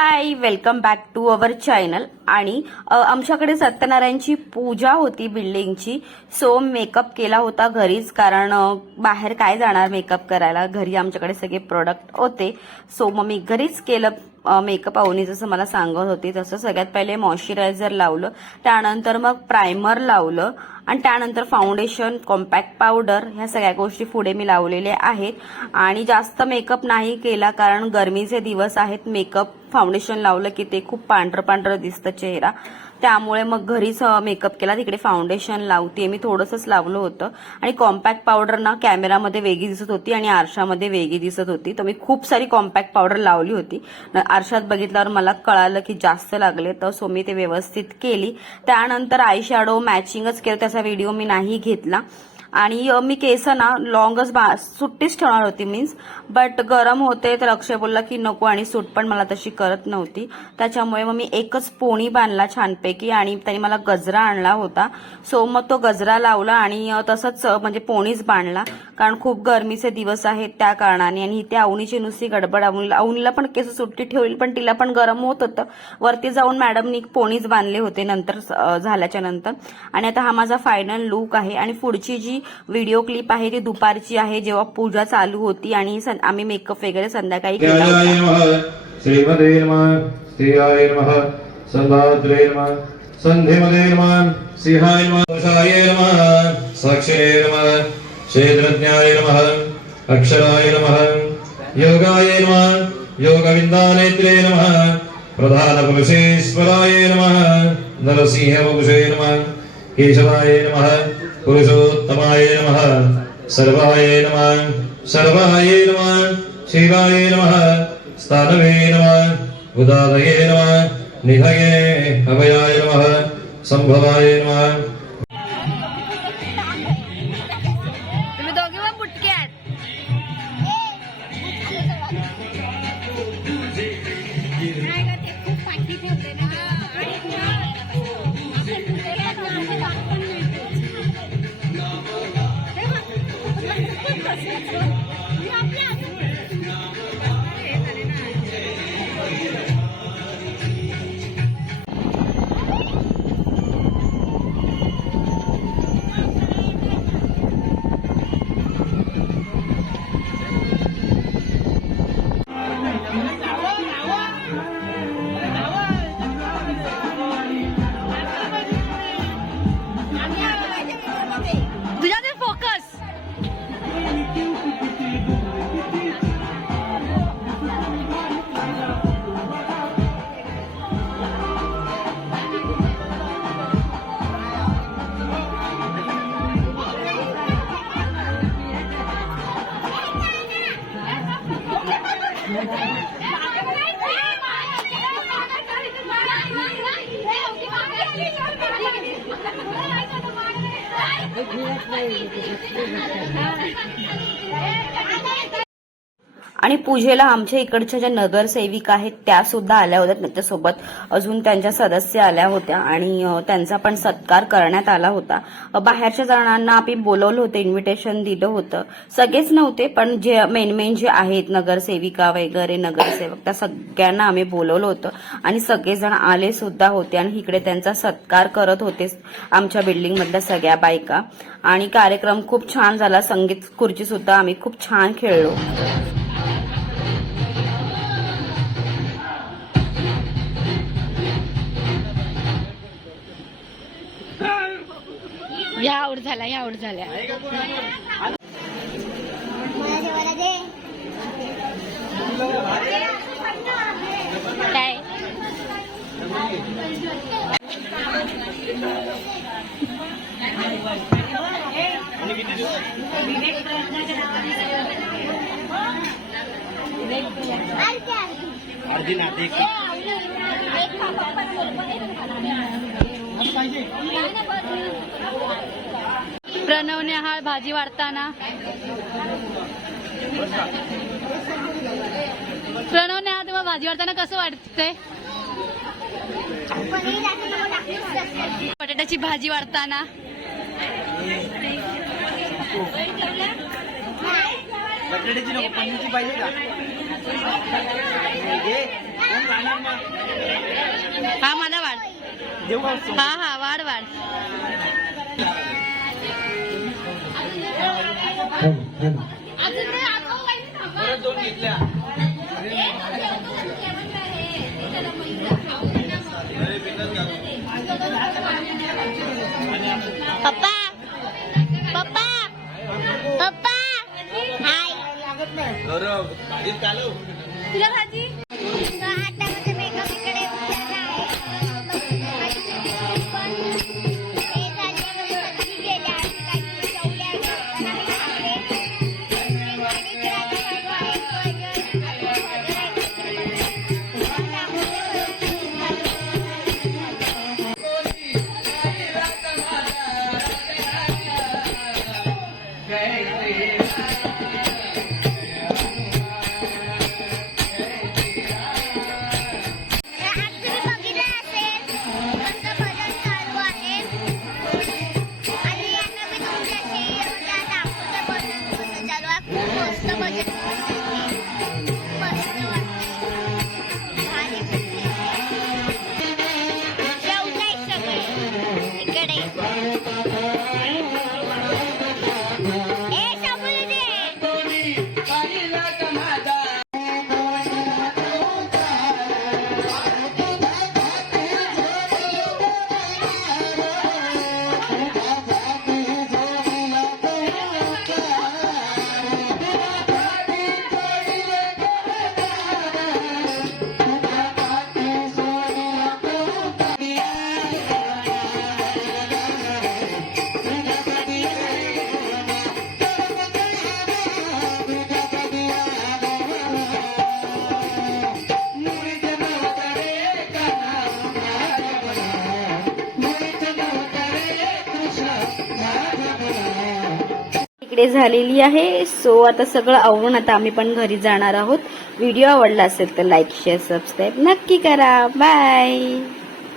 High, welcome back to our channel. आणि आमच्याकडे सत्यनारायणची पूजा होती बिल्डिंगची. सो मेकअप केला होता घरीच, कारण बाहेर काय जाणार मेकअप करायला. घरी आमच्याकडे सगळे प्रोडक्ट होते. सो मग मी घरीच केलं मेकअप. अवनी जसं मला सांगत होती तसं सगळ्यात पहिले मॉइश्चरायझर लावलं, त्यानंतर मग प्रायमर लावलं आणि त्यानंतर फाउंडेशन, कॉम्पॅक्ट पावडर, ह्या सगळ्या गोष्टी पुढे मी लावलेल्या आहेत. आणि जास्त मेकअप नाही केला, कारण गरमीचे दिवस आहेत. मेकअप फाउंडेशन लावलं की ते खूप पांढरं पांढरं दिसतं चेहरा, त्यामुळे मग घरीच मेकअप केला. तिकडे फाउंडेशन लावते मी, थोडंसंच लावलं होतं. आणि कॉम्पॅक्ट पावडर ना कॅमेरामध्ये वेगळी दिसत होती आणि आरशामध्ये वेगळी दिसत होती, तर मी खूप सारी कॉम्पॅक्ट पावडर लावली होती. आरशात बघितल्यावर मला कळालं की जास्त लागले, तर सो मी ते व्यवस्थित केली. त्यानंतर आय शॅडो मॅचिंगच केलं, त्याचा व्हिडिओ मी नाही घेतला. आणि मी केस ना लॉंगच सुट्टीच ठेवणार होती मीन्स, बट गरम होते तर अक्षय बोलला की नको, आणि सूट पण मला तशी करत नव्हती, त्याच्यामुळे मग मी एकच पोणी बांधला छानपैकी. आणि त्याने मला गजरा आणला होता, सो मग तो गजरा लावला आणि तसंच म्हणजे पोणीच बांधला, कारण खूप गरमीचे दिवस आहेत त्या कारणाने. आणि इथे अवनीची नुसती गडबड. अवनीला पण केस सुट्टी ठेवली, पण तिला पण गरम होत होतं. वरती जाऊन मॅडमनी पोणीच बांधले होते नंतर झाल्याच्या नंतर. आणि आता हा माझा फायनल लुक आहे. आणि पुढची जी व्हिडिओ क्लिप आहे ती दुपारची आहे, जेव्हा पूजा चालू होती आणि आम्ही मेकअप वगैरे संध्याकाळी केला होता. श्रीमते नमः, श्रीयाय नमः, संधात्रे नमः, संधिमते नमः, सिंहाय नमः, दोषाय नमः, साक्षिणे नमः, क्षेत्रज्ञाय नमः, अक्षराय नमः, योगाय नमः, योगविन्दानेत्रे नमः, प्रधानपुरुषेश्वराय नमः, नरसिंहवपुषे नमः, केशवाय नमः, पुरुषोत्तमाय नमः, सर्वाय नमः, सर्वाय नमः, शिवाय नमः, स्थानवे नमः, उदादये नमः, निधये अभयाय नमः, संभवाय नमः. तुम्ही दोघे पण बुटके आहेत. खूप पाठी ठेवले ना. तुझ्यावर फोकस. आणि पूजेला आमच्या इकडच्या ज्या नगरसेविका आहेत त्या सुद्धा आल्या होत्या, त्याच्यासोबत अजून त्यांच्या सदस्य आल्या होत्या आणि त्यांचा पण सत्कार करण्यात आला होता. बाहेरच्या जणांना आम्ही बोलवलं होतं, इन्व्हिटेशन दिलं होतं. सगळेच नव्हते, पण जे मेन जे आहेत नगरसेविका वगैरे नगरसेवक, त्या सगळ्यांना आम्ही बोलवलं होतं आणि सगळेजण आले सुद्धा होते. आणि इकडे त्यांचा सत्कार करत होते आमच्या बिल्डिंग मधल्या सगळ्या बायका. आणि कार्यक्रम खूप छान झाला. संगीत खुर्ची सुद्धा आम्ही खूप छान खेळलो. या आउट झाल्या, या आउट झाल्या. काय प्रणवने हा भाजी वाढताना. प्रणवने हा तुम्हाला भाजी वाढताना कसं वाटतंय? बटाट्याची भाजी वाढताना. बटाट्याची नको, पनीरची पाहिजे का? हा मला वाढ. हा वाढ वाढ. पप्पा पप्पा पप्पा हाय. तुला भाजी. इकडे झालेली आहे. सो आता सगळं आवरून आता आम्ही पण घरी जाणार आहोत. व्हिडिओ आवडला असेल तर लाईक शेअर सबस्क्राईब नक्की करा. बाय.